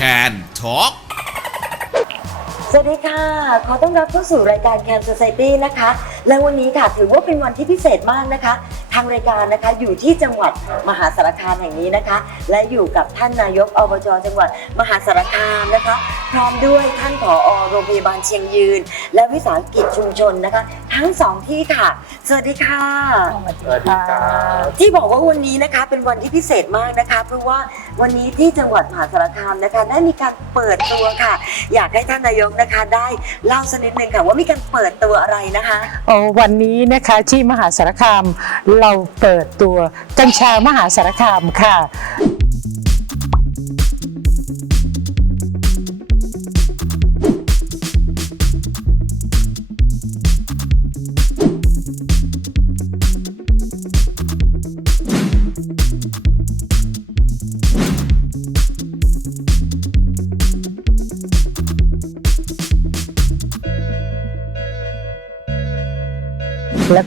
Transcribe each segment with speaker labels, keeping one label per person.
Speaker 1: Can Talk
Speaker 2: สวัสดีค่ะ ขอต้อนรับเข้าสู่รายการ Can Society นะคะ และวันนี้ค่ะถือว่าเป็นวันที่พิเศษมากนะคะ ทางรายการนะคะอยู่ที่จังหวัดมหาสารคามแห่งนี้นะคะ และอยู่กับท่านนายกอบจจังหวัดมหาสารคามนะคะพร้อมด้วยท่านผอโรงพยาบาลเชียงยืน และวิสาหกิจชุมชนนะคะ ทั้งสองที่ค่ะ สวัสดีค่ะ
Speaker 3: สวัสดีครับ
Speaker 2: ที่บอกว่าวันนี้นะคะเป็นวันที่พิเศษมากนะคะ เพราะว่าวันนี้ที่จังหวัดมหาสารคามนะคะได้มีการเปิดตัวค่ะ อยากให้ท่านนายกนะคะ ได้เล่าสักนิดนึงค่ะว่ามีการเปิดตัวอะไรนะคะ
Speaker 4: โอ้วันนี้นะคะที่มหาสารคามเราเปิดตัวกัญชามหาสารคามค่ะ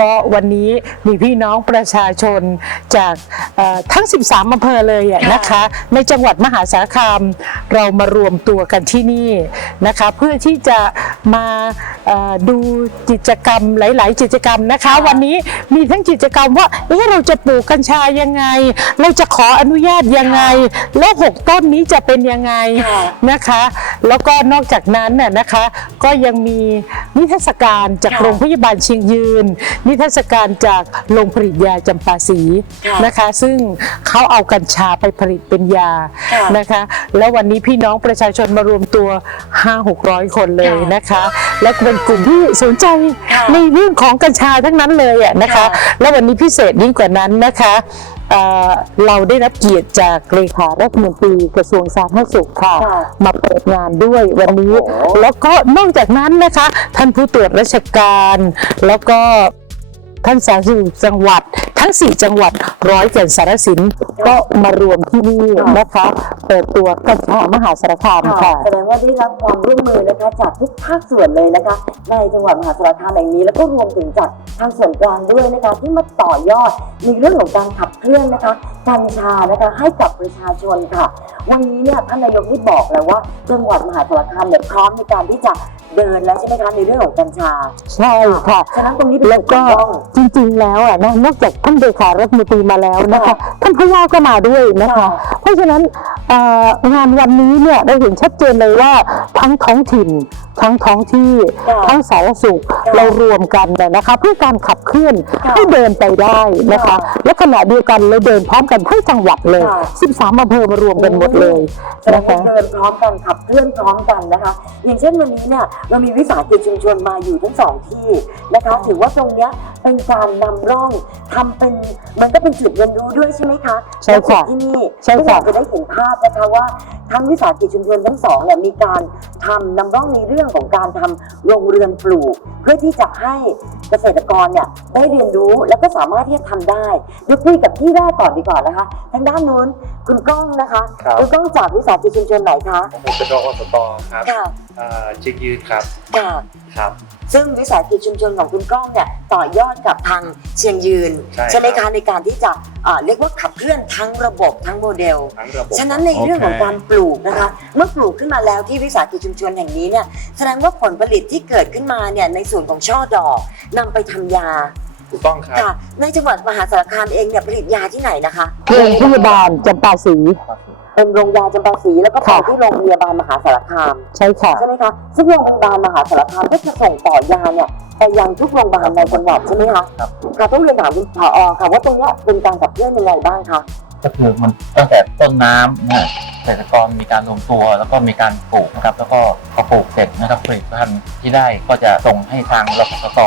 Speaker 4: ก็วันนี้มีพี่น้องประชาชนจากเอ่อทั้ง 13อำเภอเลยอะนะคะ ในจังหวัดมหาสารคามเรามารวมตัวกันที่นี่นะคะ เพื่อที่จะมาเอ่อดูกิจกรรมหลาย ๆ กิจกรรมนะคะ วันนี้มีทั้งกิจกรรมว่าเอ๊ะเราจะปลูกกัญชายังไง เราจะขออนุญาตยังไง แล้วหกต้นนี้จะเป็นยังไง
Speaker 2: ค่ะ
Speaker 4: นะคะ แล้วก็นอกจากนั้นน่ะนะคะก็ยังมี นิทรรศการจาก
Speaker 2: ค่ะ
Speaker 4: โรงพยาบาลเชียงยืน นิทรรศการจากโรงผลิตยาจำปาสี
Speaker 2: ค่ะ
Speaker 4: นะคะ ซึ่งเขาเอากัญชาไปผลิตเป็นยา
Speaker 2: ค่ะ
Speaker 4: นะคะ แล้ววันนี้พี่น้องประชาชนมารวมตัว 5-600 คนเลยนะคะ และเป็นกลุ่มที่สนใจ
Speaker 2: ค่ะ
Speaker 4: ในเรื่องของกัญชาทั้งนั้นเลยอะนะคะ
Speaker 2: ค่ะ
Speaker 4: และวันนี้พิเศษยิ่งกว่านั้นนะคะ เอ่อเราได้รับเกียรติจากเลขารัฐมนตรีกระทรวงสาธารณสุขค่ะ
Speaker 2: ค่ะ
Speaker 4: มาเปิดงานด้วยวันนี้
Speaker 2: โอ้โห
Speaker 4: แล้วก็นอกจากนั้นนะคะ ท่านผู้ตรวจราชการ แล้วก็ท่านสาธารณสุขจังหวัด ทั้ง 4 จังหวัดร้อยเกินสารสินก็มารวมที่นี่นะคะเปิดตัวกัญชามหาสารคาม
Speaker 2: ค่ะ
Speaker 4: ค่ะ
Speaker 2: แสดงว่าได้รับความร่วมมือนะคะจากทุกภาคส่วนเลยนะคะ ในจังหวัดมหาสารคามแห่งนี้แล้วก็รวมถึงจากทางส่วนกลางด้วยนะคะที่มาต่อยอดในเรื่องของการขับเคลื่อนนะคะกัญชานะคะให้กับประชาชนค่ะ วันนี้เนี่ยท่านนายกได้บอกแล้วว่าจังหวัดมหาสารคามเนี่ยพร้อมในการที่จะเดินแล้วใช่ไหมคะในเรื่องของกัญชา
Speaker 4: ใช่ค่ะ
Speaker 2: ฉะนั้นตรงนี้เป็น
Speaker 4: แล้ว
Speaker 2: จุด
Speaker 4: ก็
Speaker 2: บกพร่อง
Speaker 4: จริงๆแล้วอะนะนอกจากท่านเลขารัฐมนตรีมาแล้วนะคะ
Speaker 2: ค่ะ
Speaker 4: ท่านผู้ว่าก็มาด้วยนะคะ
Speaker 2: ค่ะ
Speaker 4: เพราะฉะนั้นเอ่องานวันนี้เนี่ยเราเห็นชัดเจนเลยว่าทั้งท้องถิ่น ทั้งท้องที่
Speaker 2: ค่ะ
Speaker 4: ทั้งสาธารณสุข
Speaker 2: ค่ะ
Speaker 4: เรารวมกันน่ะนะคะเพื่อการขับเคลื่อน
Speaker 2: ค่ะ
Speaker 4: ให้เดินไปได้นะคะ
Speaker 2: ค่ะ
Speaker 4: และขณะเดียวกันเราเดินพร้อมกันทั้งจังหวัดเลย
Speaker 2: ค่ะ
Speaker 4: 13อำเภอมารวมกันหมดเลย
Speaker 2: แสด
Speaker 4: นะ
Speaker 2: งว่า
Speaker 4: คะ
Speaker 2: เดินพร้อมกันขับเคลื่อนพร้อมกันนะคะ อย่างเช่นวันนี้เนี่ยเรามีวิสาหกิจชุมชนมาอยู่ทั้งสองที่นะคะ ถือว่าตรงเนี้ยเป็นการนำร่องทำเป็นมันก็เป็นจุดเรียนรู้ด้วยใช่ไหมคะ
Speaker 4: ใช่ค่ะ
Speaker 2: และที่นี่
Speaker 4: ใช่
Speaker 2: ที่
Speaker 4: ค่ะ
Speaker 2: เราจะได้เห็นภาพนะคะว่าทั้งวิสาหกิจชุมชนทั้งสองเนี่ยมีการทำนำร่องในเรื่องของการทำโรงเรือนปลูก เพื่อที่จะให้เกษตรกรเนี่ยได้เรียนรู้แล้วก็สามารถที่จะทำได้เดี๋ยวคุยกับที่แรกก่อนดีกว่านะคะ ทางด้านนู้นคุณก้องนะคะ
Speaker 3: ครับ
Speaker 2: คุณก้องจากวิสาหกิจชุมชนไหนคะ
Speaker 3: ผมเป็นรองอสตครับ
Speaker 2: ค่ะ
Speaker 3: อ่าเชียงยืนครับ
Speaker 2: ค่ะ
Speaker 3: ครับ
Speaker 2: ซึ่งวิสาหกิจชุมชนของคุณก้องเนี่ยต่อยอดกับทางเชียงยืน
Speaker 3: ใช่
Speaker 2: ไหม
Speaker 3: ครั
Speaker 2: คะ
Speaker 3: บ
Speaker 2: ในการที่จะอ่าเรียกว่าขับเคลื่อนทั้งระบบทั้งโมเดล
Speaker 3: ทั้งระบบ
Speaker 2: ฉะนั้นในเรื่องของการปลูกนะคะ เมื่อปลูกขึ้นมาแล้วที่วิสาหกิจชุมชนแห่งนี้เนี่ยแสดงว่าผลผลิตที่เกิดขึ้นมาเนี่ยในส่วนของช่อดอกนำไปทำยา
Speaker 3: ถูกต้องครับ
Speaker 2: ค่ะในจังหวัดมหาสารคามเองเนี่ยผลิตยาที่ไหนนะคะ
Speaker 4: โรงพยาบาลจำปาสี
Speaker 2: เป็นโรงยาจำปาสีแล้วก็ไป
Speaker 4: ค่ะ
Speaker 2: ที่โรงพยาบาลมหาสารคาม
Speaker 4: ใช่ค่ะ
Speaker 2: ใช่ไหมคะซึ่งโรงพยาบาลมหาสารคามก็จะส่งต่อยาเนี่ยไปยังทุกโรงพยาบาลในจังหวัดใช่ไหมคะ
Speaker 3: ครับ
Speaker 2: ค่ะต้องเรียนถามคุณผอค่ะว่าตรงเนี้ยเป็นการขับเคลื่อนยังไงบ้างคะ
Speaker 5: ก็คือมันตั้งแต่ต้นน้ำนะเกษตรกรมีการรวมตัว แล้วก็มีการปลูกนะครับ แล้วก็พอปลูกเสร็จนะครับผลิตภัณฑ์ที่ได้ก็จะส่งให้ทางรพสต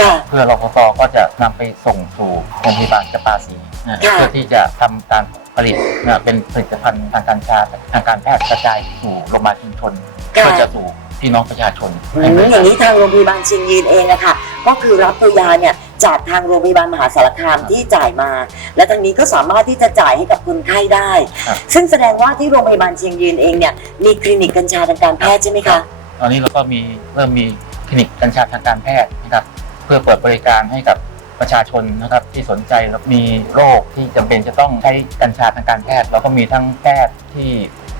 Speaker 2: ค่ะ
Speaker 5: เพื่อรพสก็จะนำไปส่งสู่โรงพยาบาลจำปาสีนะ
Speaker 2: ค่ะ
Speaker 5: เพื่อที่จะทำการ ผลิตนะเป็นผลิตภัณฑ์ทางการชาทางการแพทย์กระจายสู่โรงพยาบาลชุมชน
Speaker 2: ค่ะ
Speaker 5: เพื่อจะสู่พี่น้องประชาชน
Speaker 2: อืมอย่างนี้ทางโรงพยาบาลเชียงยืนเองอะค่ะก็คือรับตัวยาเนี่ยจากทางโรงพยาบาลมหาสารคามที่จ่ายมา และทางนี้ก็สามารถที่จะจ่ายให้กับคนไข้ได้
Speaker 5: ครับ
Speaker 2: ซึ่งแสดงว่าที่โรงพยาบาลเชียงยืนเองเนี่ยมีคลินิกกัญชาทางการแพทย์ใช่ไหมคะ
Speaker 5: ตอนนี้เราก็มีเริ่มมีคลินิกกัญชาทางการแพทย์นะครับเพื่อเปิดบริการให้กับ ประชาชนนะครับที่สนใจแล้วมีโรคที่จำเป็นจะต้องใช้กัญชาทางการแพทย์เราก็มีทั้งแพทย์ที่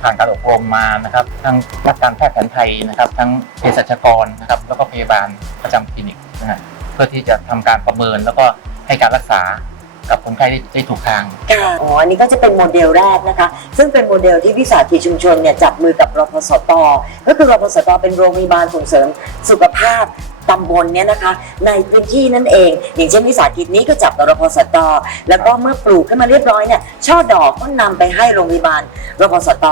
Speaker 5: ผ่านการอบรมมานะครับ ทั้งนักการแพทย์แผนไทยนะครับ ทั้งเภสัชกรนะครับ แล้วก็พยาบาลประจำคลินิกนะฮะเพื่อที่จะทำการประเมินแล้วก็ให้การรักษากับคนไข้ได้ได้ถูกทาง
Speaker 2: ค่ะอ๋อ อันนี้ก็จะเป็นโมเดลแรกนะคะ ซึ่งเป็นโมเดลที่วิสาหกิจชุมชนเนี่ยจับมือกับรพสต ก็คือรพสต เป็นโรงพยาบาลส่งเสริมสุขภาพ ตำบลเนี่ยนะคะ ในพื้นที่นั่นเอง อย่างเช่นวิสาหกิจนี้ก็จับรพสตแล้วก็เมื่อปลูกขึ้นมาเรียบร้อยเนี่ยช่อดอกก็นำไปให้โรงพยาบาลรพสต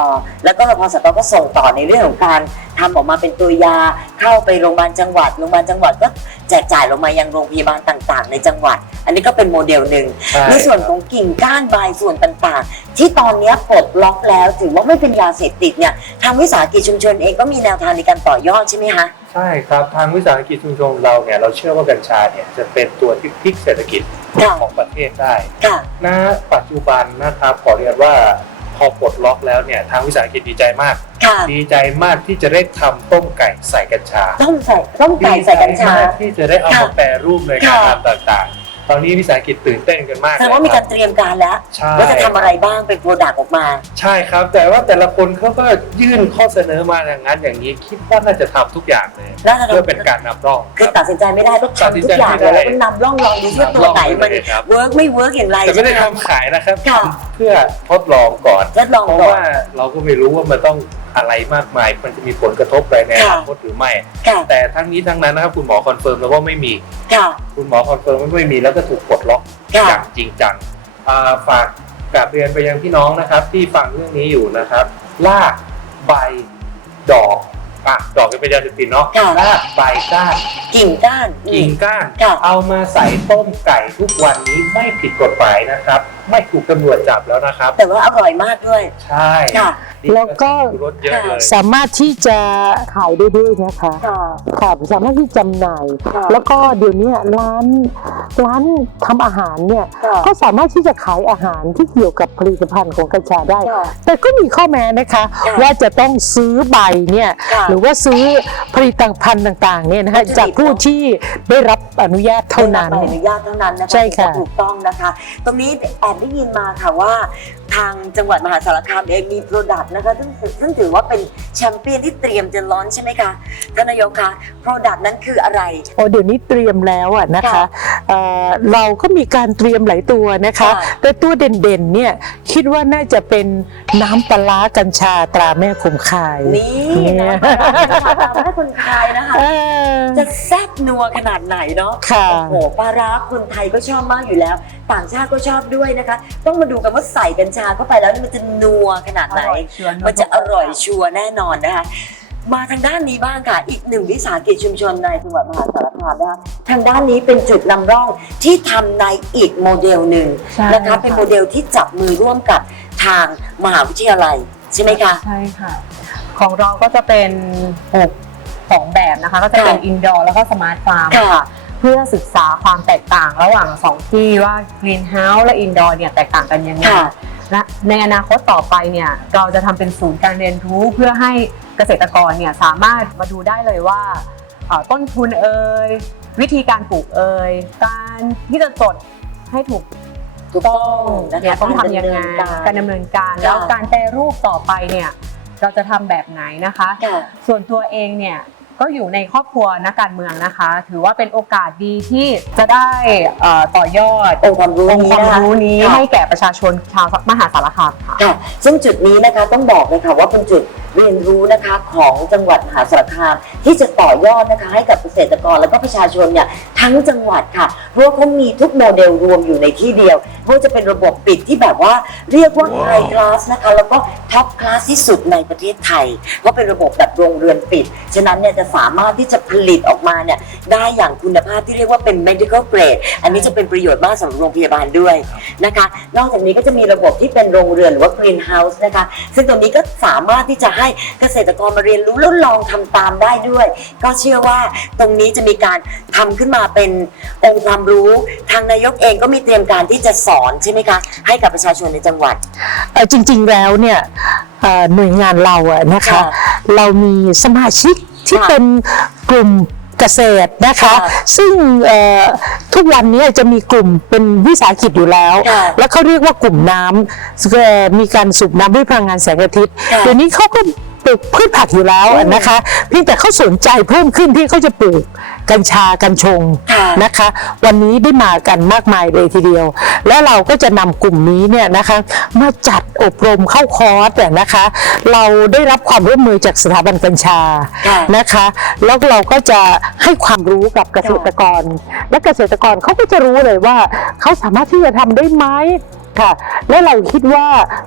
Speaker 2: แล้วก็รพสตก็ส่งต่อในเรื่องของการทำออกมาเป็นตัวยาเข้าไปโรงพยาบาลจังหวัดโรงพยาบาลจังหวัดก็ แจกจ่ายลงมายังโรงพยาบาลต่างๆ ในจังหวัด อันนี้ก็เป็นโมเดลหนึ่ง
Speaker 3: ใช่
Speaker 2: ในส่วนของกิ่งก้านใบส่วนต่างๆ ที่ตอนนี้ปลดล็อกแล้วถือว่าไม่เป็นยาเสพติดเนี่ยทางวิสาหกิจชุมชนเองก็มีแนวทางในการต่อยอดใช่ไหมคะ
Speaker 3: ใช่ครับทางวิสาหกิจชุมชนเราเนี่ยเราเชื่อว่ากัญชาเนี่ยจะเป็นตัวที่พลิกเศรษฐกิจ
Speaker 2: ค่ะ
Speaker 3: ของประเทศได้
Speaker 2: ค่ะ
Speaker 3: ณปัจจุบันนะครับขอเรียนว่าพ อปลดล็อกแล้วเนี่ยทางวิสาหกิจดีใจมาก
Speaker 2: ค่ะ
Speaker 3: ดีใจมากที่จะได้ทำต้มไก่ใส่กัญชา
Speaker 2: ต้มใส่ต้มไก่ใส่กัญชา
Speaker 3: ดีใจมกที่จะได้เอา
Speaker 2: ค่ะ
Speaker 3: มาแปรรูปในการ
Speaker 2: ค่ะ
Speaker 3: ทำต่างๆ ตอนนี้วิสาหกิจตื่นเต้นกันมาก
Speaker 2: แสดงว่ามีการเตรียมการแล้ว
Speaker 3: ใช่
Speaker 2: ว่าจะทำอะไรบ้างเป็นโปรดักต์ออกมา
Speaker 3: ใช่ครับ แต่ว่าแต่ละคนเขาก็ยื่นข้อเสนอมาอย่างนั้นอย่างนี้คิดว่าน่าจะทำทุกอย่างเลย
Speaker 2: น่าจะทำ
Speaker 3: เพื่อเป็นการนำร่อง
Speaker 2: คือตัดสินใจไม่ได้ต้อง
Speaker 3: ตัดสิน
Speaker 2: ทำทุ
Speaker 3: ใจ
Speaker 2: กอย่าง
Speaker 3: ไม่
Speaker 2: เลย
Speaker 3: ได้
Speaker 2: แล้วก็นำร่องลองดูว่าตัวไหนมัน
Speaker 3: เลยครับ
Speaker 2: เวิร์กไม่เวิร์กอย่างไร
Speaker 3: แต่ไม่ได้
Speaker 2: ใช่ห
Speaker 3: ทำขายนะครับ
Speaker 2: ค่ะ
Speaker 3: เพื่อทดลองก่อน
Speaker 2: ทดลอง
Speaker 3: เพราะ
Speaker 2: ก่อน
Speaker 3: ว่าเราก็ไม่รู้ว่ามันต้องอะไรมากมาย มันจะมีผลกระทบอะไรในอ
Speaker 2: ค่ะ
Speaker 3: นาคตหรือไม่
Speaker 2: ค่ะ
Speaker 3: แต่ทั้งนี้ทั้งนั้นนะครับคุณหมอคอนเฟิร์มแล้วว่าไม่มี
Speaker 2: ค่ะ
Speaker 3: คุณหมอคอนเฟิร์มว่าไม่มีแล้วก็ถูกปลดล็อก
Speaker 2: ค่ะ
Speaker 3: อย่างจริงจังอ่าฝากกลับเรียนไปยังพี่น้องนะครับ ที่ฟังเรื่องนี้อยู่นะครับรากใบดอกอะดอกก็เป็นยาเสพติดเนาะ
Speaker 2: ค่ะ
Speaker 3: รากใบก้าน
Speaker 2: กิ่งก้านอื
Speaker 3: กิ่
Speaker 2: ม
Speaker 3: งก้าน
Speaker 2: ค่ะ
Speaker 3: เอามาใส่ต้มไก่ทุกวันนี้ไม่ผิดกฎหมายนะครับ ไม่ถูกตำรวจจับแล้วนะครับ
Speaker 2: แต่ว่าอร่อยมากด้วย
Speaker 3: ใช่
Speaker 2: ค่ะ
Speaker 4: แล้วก็
Speaker 3: รสเยอะเลย
Speaker 4: สามารถที่จะขายได้ด้วยนะคะ
Speaker 2: ค่ะ
Speaker 4: ค่ะสามารถที่จำหน่าย
Speaker 2: ค่ะ
Speaker 4: แล้วก็เดี๋ยวนี้ร้านร้านทำอาหารเนี่ย
Speaker 2: ค่ะ
Speaker 4: ก็สามารถที่จะขายอาหารที่เกี่ยวกับผลิตภัณฑ์ของกัญชาได้
Speaker 2: ค่ะ
Speaker 4: แต่ก็มีข้อแม้นะคะ
Speaker 2: ค่ะ
Speaker 4: ว่าจะต้องซื้อใบเนี่ย
Speaker 2: ค่ะ
Speaker 4: หรือว่าซื้อผลิตภัณฑ์ต่างๆเนี่ยนะคะ
Speaker 2: วัตถุดิบ
Speaker 4: จากผู้ที่ได้รับอนุญาตเท่านั้น
Speaker 2: ได้รับใบอนุญาตเท่านั้นนะคะ
Speaker 4: ใช่ค่ะ
Speaker 2: ถึงจถูกต้องนะคะ ตรงนี้แอบได้ยินมาค่ะว่าทางจังหวัดมหาสารคามเองมีโปรดักต์นะคะซึ่งซึ่งถือว่าเป็นแชมเปี้ยนที่เตรียมจะร้อนใช่ไหมคะท่านนายกคะโปรดักต์นั้นคืออะไร
Speaker 4: โอ้เดี๋ยวนี้เตรียมแล้วอะนะคะ
Speaker 2: ค่ะ
Speaker 4: เอ่อเราก็มีการเตรียมหลายตัวนะคะ
Speaker 2: ค่ะ
Speaker 4: แต่ตัวเด่นๆเนี่ยคิดว่าน่าจะเป็นน้ำปลาร้ากัญชาตราแม่คมคาย
Speaker 2: นี่
Speaker 4: เนี่
Speaker 2: นะ
Speaker 4: ย
Speaker 2: ตามให้คนไทยนะคะ
Speaker 4: เออ
Speaker 2: จะแซ่บนัวขนาดไหนเนาะ
Speaker 4: ค่ะ
Speaker 2: โอ้โหปลาร้าคนไทยก็ชอบมากอยู่แล้ว ต่างชาติก็ชอบด้วยนะคะ ต้องมาดูกันว่าใส่กัญชาเข้าไปแล้วนี่มันจะนัวขนาดไหน มันจะอร่อยชัวร์แน่นอนนะคะ มาทางด้านนี้บ้างค่ะ อีกหนึ่งวิสาหกิจชุมชนในจังหวัดมหาสารคามนะคะ ทางด้านนี้เป็นจุดนำร่องที่ทำในอีกโมเดลหนึ่ง
Speaker 1: ใช่
Speaker 2: นะคะ
Speaker 1: ค่ะ
Speaker 2: เป็นโมเดลที่จับมือร่วมกับทางมหาวิทยาลัยใช่ไหมคะ
Speaker 1: ใช่ค่ะ ของเราก็จะเป็นปลูกสองแบบนะคะ ก็จะเป็น
Speaker 2: ค่ะ
Speaker 1: อินดอร์แล้วก็สมาร์ทฟาร์ม
Speaker 2: ค่ะ
Speaker 1: เพื่อศึกษาความแตกต่างระหว่างสองที่ว่ากรีนเฮาส์และอินดอร์เนี่ยแตกต่างกันยังไง
Speaker 2: ค่ะ
Speaker 1: และในอนาคตต่อไปเนี่ยเราจะทำเป็นศูนย์การเรียนรู้เพื่อให้เกษตรกรเนี่ยสามารถมาดูได้เลยว่าเอ่อต้นทุนเอ่ยวิธีการปลูกเอ่ยการที่จะจดให้ถูก
Speaker 2: ถูกต้องนะคะ
Speaker 1: เนี่ยต้องทำยังไง
Speaker 2: กา
Speaker 1: การรดำเนินการแล้วการแปรรูปต่อไปเนี่ยเราจะทำแบบไหนนะคะ
Speaker 2: ค่ะ
Speaker 1: ส่วนตัวเองเนี่ย ก็อยู่ในครอบครัวนักการเมืองนะคะ ถือว่าเป็นโอกาสดีที่จะได้เอ่อต่อยอด
Speaker 2: องค์ความรู้
Speaker 1: องค์
Speaker 2: นี้
Speaker 1: ความ
Speaker 2: นะคะ
Speaker 1: รู้นี้
Speaker 2: ค่ะ
Speaker 1: ให้แก่ประชาชนชาวมหาสารคามค่ะ
Speaker 2: ค่ะซึ่งจุดนี้นะคะต้องบอกเลยค่ะว่าเป็นจุด เรียนรู้นะคะของจังหวัดมหาสารคามที่จะต่อยอดนะคะให้กับเกษตรกรและก็ประชาชนเนี่ยทั้งจังหวัดค่ะ เพราะว่าเขามีทุกโมเดลรวมอยู่ในที่เดียวไม่ว่าจะเป็นระบบปิดที่แบบว่าเรียกว่าไฮคลาสนะคะ แล้วก็ท็อปคลาสที่สุดในประเทศไทยเพราะเป็นระบบแบบโรงเรือนปิด ฉะนั้นเนี่ยจะสามารถที่จะผลิตออกมาเนี่ยได้อย่างคุณภาพที่เรียกว่าเป็น medical grade อันนี้จะเป็นประโยชน์มากสำหรับโรงพยาบาลด้วยนะคะ นอกจากนี้ก็จะมีระบบที่เป็นโรงเรือนหรือว่า green house นะคะ ซึ่งตรงนี้ก็สามารถที่จะให้เกษตรกรมาเรียนรู้แล้วลองทำตามได้ด้วย ก็เชื่อว่าตรงนี้จะมีการทำขึ้นมาเป็นองค์ความรู้ทางนายกเองก็มีเตรียมการที่จะสอนใช่ไหมคะ ให้กับประชาชนในจังหวัด
Speaker 4: เอ่อจริง ๆ แล้วเนี่ยเอ่อหน่วยงานเราอะนะคะ
Speaker 2: ค่ะ
Speaker 4: เรามีสมาชิกที่
Speaker 2: ค่ะ
Speaker 4: เป็นกลุ่ม เกษตรนะคะ
Speaker 2: ค่ะ
Speaker 4: ซึ่งเอ่อทุกวันนี้จะมีกลุ่มเป็นวิสาหกิจอยู่แล้ว
Speaker 2: ค่ะ
Speaker 4: แล้วเขาเรียกว่ากลุ่มน้ำเอ่อมีการสูบน้ำด้วยพลังงานแสงอาทิตย์
Speaker 2: ค่ะ
Speaker 4: เดี๋ยวนี้เขาก็ป ลูกพืชผักอยู่แล้ว
Speaker 2: อืม
Speaker 4: นะคะเพียงแต่เขาสนใจเพิ่มขึ้นที่เขาจะปลูกกัญชากัญชง
Speaker 2: ค่ะ
Speaker 4: นะคะ วันนี้ได้มากันมากมายเลยทีเดียว และเราก็จะนำกลุ่มนี้เนี่ยนะคะ มาจัดอบรมเข้าคอร์สเนี่ยนะคะ เราได้รับความร่วมมือจากสถาบันกัญชา
Speaker 2: ค่ะ
Speaker 4: นะคะ แล้วเราก็จะให้ความรู้กับเกษตรกร และเกษตรกรเขาก็จะรู้เลยว่าเขาสามารถที่จะทำได้ไหม ค่ะและเราคิดว่า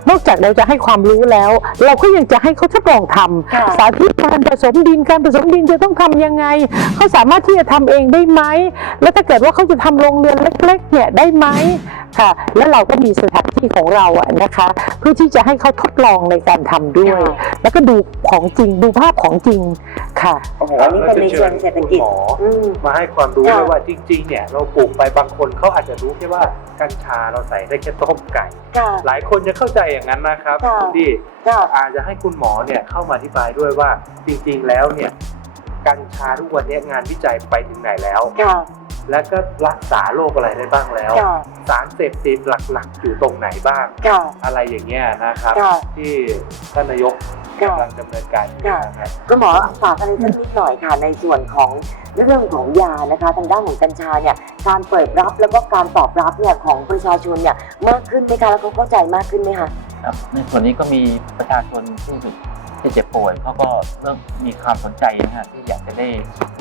Speaker 4: นอกจากเราจะให้ความรู้แล้ว เราก็ยังจะให้เขาทดลองทำ
Speaker 2: ค่ะ
Speaker 4: สาธิตการผสมดินการผสมดินจะต้องทำยังไง เขาสามารถที่จะทำเองได้ไหม แล้วถ้าเกิดว่าเขาจะทำโรงเรือนเล็กๆเนี่ยได้ไหม ค่ะ แล้วเราก็มีสถานที่ของเราอะนะคะ เพื่อที่จะให้เขาทดลองในการทำด้วย
Speaker 2: ค่ะ
Speaker 4: แล้วก็ดูของจริงดูภาพของจริงค่ะ
Speaker 2: โอ้โหนี่เป็นในเชิงเศรษฐกิจ
Speaker 3: คุณหมอ
Speaker 2: อืม
Speaker 3: มาให้ความรู้
Speaker 2: ค่ะ
Speaker 3: ด้วยว่าจริงๆ เนี่ยเราปลูกไปบางคนเขาอาจจะรู้แค่ว่ากัญชาเราใส่ได้แค่ต้มไก่
Speaker 2: ค่ะ
Speaker 3: หลายคนจะเข้าใจอย่างนั้นนะครับ
Speaker 2: ค่ะ
Speaker 3: คุณดี
Speaker 2: ค่ะ
Speaker 3: อาจจะให้คุณหมอเนี่ยเข้ามาอธิบายด้วยว่าจริงๆ แล้วเนี่ยกัญชาทุกวันนี้งานวิจัยไปถึงไหนแล้ว
Speaker 2: ค่ะ
Speaker 3: และก็รักษาโรคอะไรได้บ้างแล้ว
Speaker 2: ค่ะ
Speaker 3: สารเสพติดหลักๆ อยู่ตรงไหนบ้าง
Speaker 2: ค่ะ
Speaker 3: อะไรอย่างเงี้ยนะครับ
Speaker 2: ค่ะ
Speaker 3: ที่ท่านนายก
Speaker 2: ค่ะ
Speaker 3: กำลังดำเนินการอยู่
Speaker 2: ค่ะ
Speaker 3: นะครับ
Speaker 2: ก็หมอฝากอะไรสักนิดหน่อยค่ะในส่วนของเรื่องของยานะคะ ทางด้านของกัญชาเนี่ยการเปิดรับแล้วก็การตอบรับเนี่ยของประชาชนเนี่ยมากขึ้นไหมคะแล้วเขาเข้าใจมากขึ้นไหมคะ
Speaker 5: ครับในส่วนนี้ก็มีประชาชนที่ ที่เจ็บป่วยเขาก็เริ่มมีความสนใจนะฮะที่อยากจะได้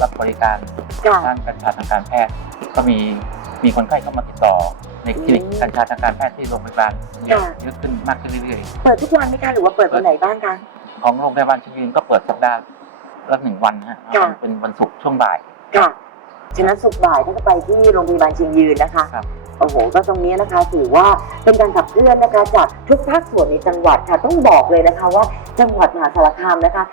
Speaker 5: รับบริการ
Speaker 2: ค่ะ
Speaker 5: ด้านกัญชาทางการแพทย์ก็มีมีคนไข้เข้ามาติดต่อในคลินิก
Speaker 2: อืม
Speaker 5: กัญชาทางการแพทย์ที่โรงพยาบาลเยอะ
Speaker 2: ค่ะ
Speaker 5: เยอะขึ้นมากขึ้นเรื่อย
Speaker 2: เปิดทุกวันไหมคะหรือว่าเปิดวันไหนบ้างคะ
Speaker 5: ๆของโรงพยาบาลเชียงยืนก็เปิดสัปดาห์ละหนึ่งวันนะฮะ
Speaker 2: ค่ะ
Speaker 5: เป็นวันศุกร์ช่วงบ่าย
Speaker 2: ค่ะฉะนั้นสุกร์บ่ายท่านก็ไปที่โรงพยาบาลเชียงยืนนะคะ
Speaker 5: ครับ
Speaker 2: โอ้โหก็ตรงนี้นะคะถือว่าเป็นการขับเคลื่อนนะคะจากทุกภาคส่วนในจังหวัดค่ะต้องบอกเลยนะคะว่าจังหวัดมหาสารคามนะคะ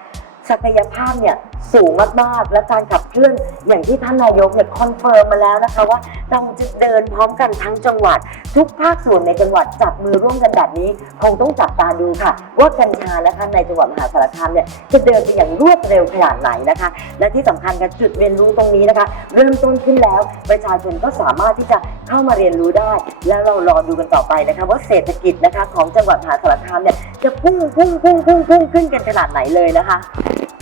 Speaker 2: ศักยภาพเนี่ย สูงมากๆ และการขับเคลื่อนอย่างที่ท่านนายกเนี่ยคอนเฟิร์มมาแล้วนะคะว่าเราจะเดินพร้อมกันทั้งจังหวัด ทุกภาคส่วนในจังหวัดจับมือร่วมกันแบบนี้ คงต้องจับตาดูค่ะ ว่ากัญชานะคะในจังหวัดมหาสารคามเนี่ยจะเดินไปอย่างรวดเร็วขนาดไหนนะคะ และที่สำคัญค่ะจุดเรียนรู้ตรงนี้นะคะ เริ่มต้นขึ้นแล้วประชาชนก็สามารถที่จะเข้ามาเรียนรู้ได้ แล้วเรารอดูกันต่อไปนะคะว่าเศรษฐกิจนะคะของจังหวัดมหาสารคามเนี่ยจะพุ่งพุ่งพุ่งพุ่งพุ่งขึ้นกันขนาดไหนเลยนะคะ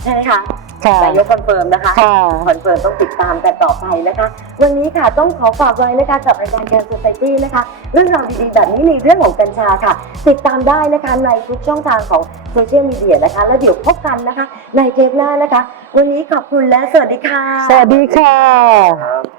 Speaker 2: ใช่ไหมคะ
Speaker 4: ค่ะ
Speaker 2: นายกคอนเฟิร์มนะคะ
Speaker 4: ค่ะ
Speaker 2: คอนเฟิร์มต้องติดตามกันต่อไปนะคะ วันนี้ค่ะต้องขอฝากไว้นะคะกับรายการแคนโซไซตี้นะคะ เรื่องราวดีๆแบบนี้ในเรื่องของกัญชาค่ะ ติดตามได้นะคะในทุกช่องทางของโซเชียลมีเดียนะคะ แล้วเดี๋ยวพบกันนะคะ ในเทปหน้านะคะ วันนี้ขอบคุณและสวัสดีค่ะ
Speaker 4: สวัสดีค่ะ
Speaker 3: ครับ